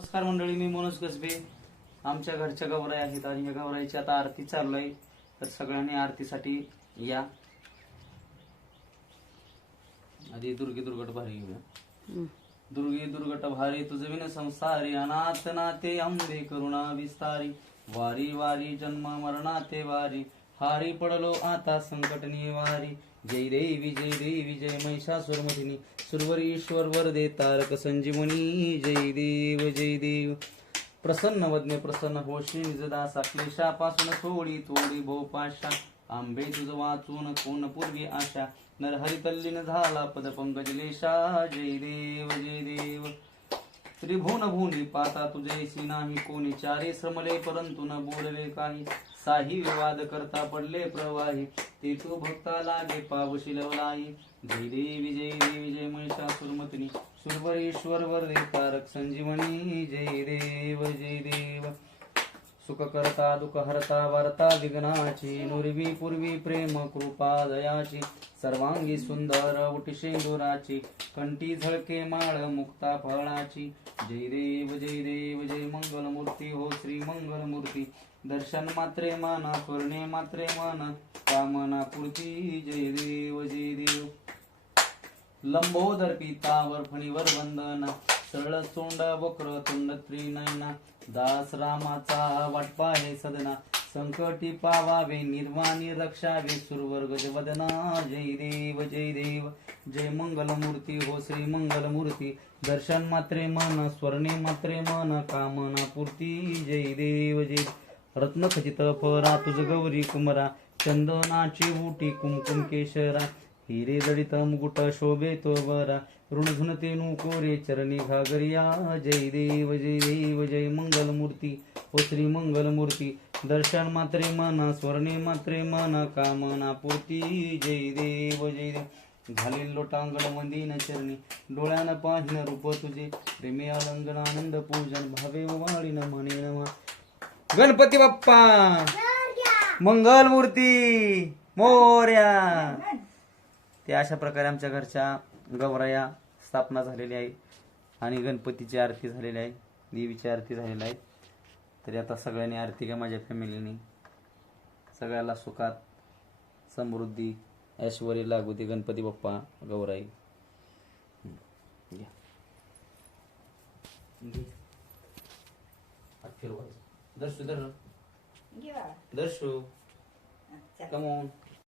नमस्कार मंडळी मी मनोज कसबे. आमच्या घरच्या गौराई आहेत आणि या गौराईची आता आरती चालू आहे. तर सगळ्यांनी आरतीसाठी या. आधी दुर्गे दुर्गट भारी घेऊया. दुर्गे दुर्गट भारी तुझ विन संसारी अनाथ नाते अंबे करुणा विस्तारी. वारी वारी जन्म मरणाते वारी. हारी पडलो आता संकट निवारी जय देवी जय देवी जय महिषासुरमथिनी सुरवरीश्वर वरदे तारक संजीवनी जय देव जय देव. प्रसन्न वदने प्रसन्न होशी निजदासा क्लेशापासून थोडी थोडी भोपाशा आंबे तुझ वाचून कोण पूर्वी आशा. नरहरी तल्लीन झाला पद पंकजलेशा जय देव जय देव. त्रिभुवन भुवनी पाता तुझे नाही कोणी चारे श्रमले परंतु न बोलले काही. साही विवाद करता पडले प्रवाही ते तू भक्ता लागे पावशी लवलाई जय देवी जय देवी जय महिषासुरमतिनी सुरवरेश्वर वरदे तारक संजीवनी. जय देव जय देव. सुख करता दुःख हरता वारता विघ्नाची. नुरवी पूर्वी प्रेम कृपा दयाची. सर्वांगी सुंदर उठशे शेंदुराची कंठी झळके माळ मुक्ता फळाची. जय देव जय देव जय मंगल मूर्ती हो श्री मंगल मूर्ती दर्शन मात्रे माना स्वर्णे मात्रे माना. कामना पूर्ती जय देव जय देव. लंबोदर पितावर फणीवर वंदना. सरळ तोंड वक्र तोंड त्रिनयना. दास रामाचा वाटपा हे सदना. संकटी पावावे निर्वाणी रक्षावे. सुरवर्ग वदना जय देव जय देव. जय मंगल मूर्ती हो श्री मंगल मूर्ती दर्शन मात्रे मन स्वर्णे मात्रे मन. कामना पूर्ती. जय देव जय रत्न खचित फरा तुझ गौरी कुमरा चंदनाची उटी कुमकुम केशरा. हिरे जडित मुकुट शोभे तो बरा ऋण तेनु कोरे चरणी घागरिया जय देव जय देव जय मंगल मूर्ती ओ श्री मंगल मूर्ती दर्शन मात्रे मना स्वर्णे मात्रे मना कामना पोती जय देव जय देव. घालील लोटांगण मंदिन चरणी डोळ्यानं पाहिन रूप तुझे प्रेमे आलंगन आनंद पूजन भावे वाळीन म्हणे नमा. गणपती बाप्पा! मंगल मूर्ती मोर्या! ते अशा प्रकारे आमच्या घरच्या गौराया स्थापना झालेली आहे. आणि गणपतीची आरती झालेली आहे. देवीची आरती झालेली आहे. तरी आता सगळ्यांनी आरती का माझ्या फॅमिलीने सगळ्याला सुखात समृद्धी ऐश्वर्य लागू दे गणपती बाप्पा गौराई. घ्या. दर्शू. दर्शू. चल. कमॉन